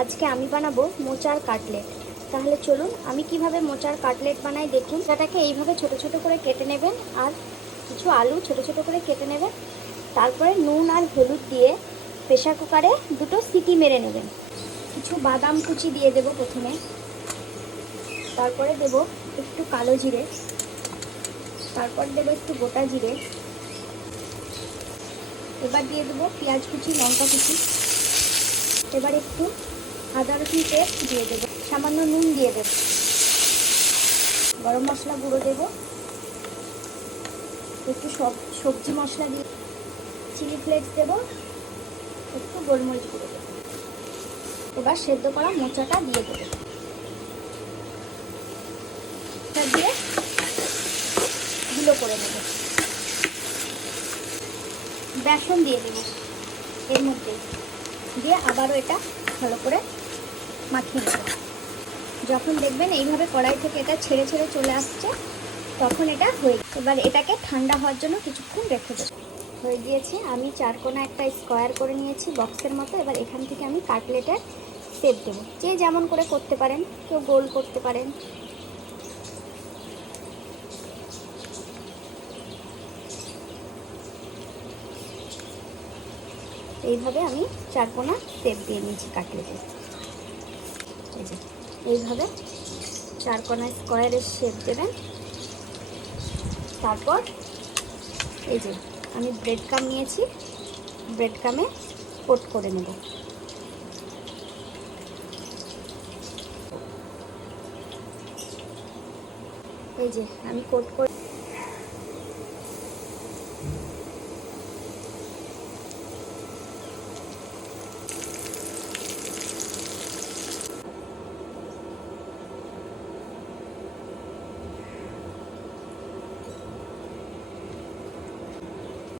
আজকে আমি বানাবো মোচার কাটলেট। তাহলে চলুন আমি কিভাবে মোচার কাটলেট বানাই দেখুন। মোচাটাকে এইভাবে ছোট ছোট করে কেটে নেবেন আর কিছু আলু ছোট ছোট করে কেটে নেবেন। তারপরে নুন আর হলুদ দিয়ে প্রেসার কুকারে 2টো সিটি মেরে নেবেন। কিছু বাদাম কুচি দিয়ে দেব প্রথমে, তারপরে দেব একটু কালো জিরে, তারপর দেব একটু গোটা জিরে, এবার দিয়ে দেবো পেঁয়াজ কুচি, লঙ্কা কুচি, এবার একটু আদা রসুন পেস্ট দিয়ে দেবো, সামান্য নুন দিয়ে দেব, গরম মশলা গুঁড়ো দেব, একটু সবজি মশলা দিয়ে, চিলি ফ্লেক্স দেব, একটু গোলমরিচ গুঁড়ো দেবো। এবার সেদ্ধ করা মোচাটা দিয়ে দেবো, দিয়ে গুঁড়ো করে নেব। বেসন দিয়ে দেবো এর মধ্যে, দিয়ে আবারও এটা ভালো করে মাখিয়ে নেব। যখন দেখবেন এইভাবে কড়াই থেকে এটা ছেড়ে ছেড়ে চলে আসছে তখন এটা হয়ে গেছে। এবার এটাকে ঠান্ডা হওয়ার জন্য কিছুক্ষণ রেখে দেবো। হয়ে গিয়েছে। আমি চারকোনা একটা স্কোয়ার করে নিয়েছি বক্সের মতো। এবার এখান থেকে আমি কাটলেটের শেপ দেবো। যে যেমন করে করতে পারেন, কেউ গোল করতে পারেন। এইভাবে আমি চারকোনা শেপ দিয়ে নিয়েছি কাটলেটে। এই যে এইভাবে চারকোনা স্কোয়ারের শেপ দেবেন। তারপর এই যে আমি ব্রেড কাম নিয়েছি, ব্রেড কামে কোট করে নেব। এই যে আমি কোট করে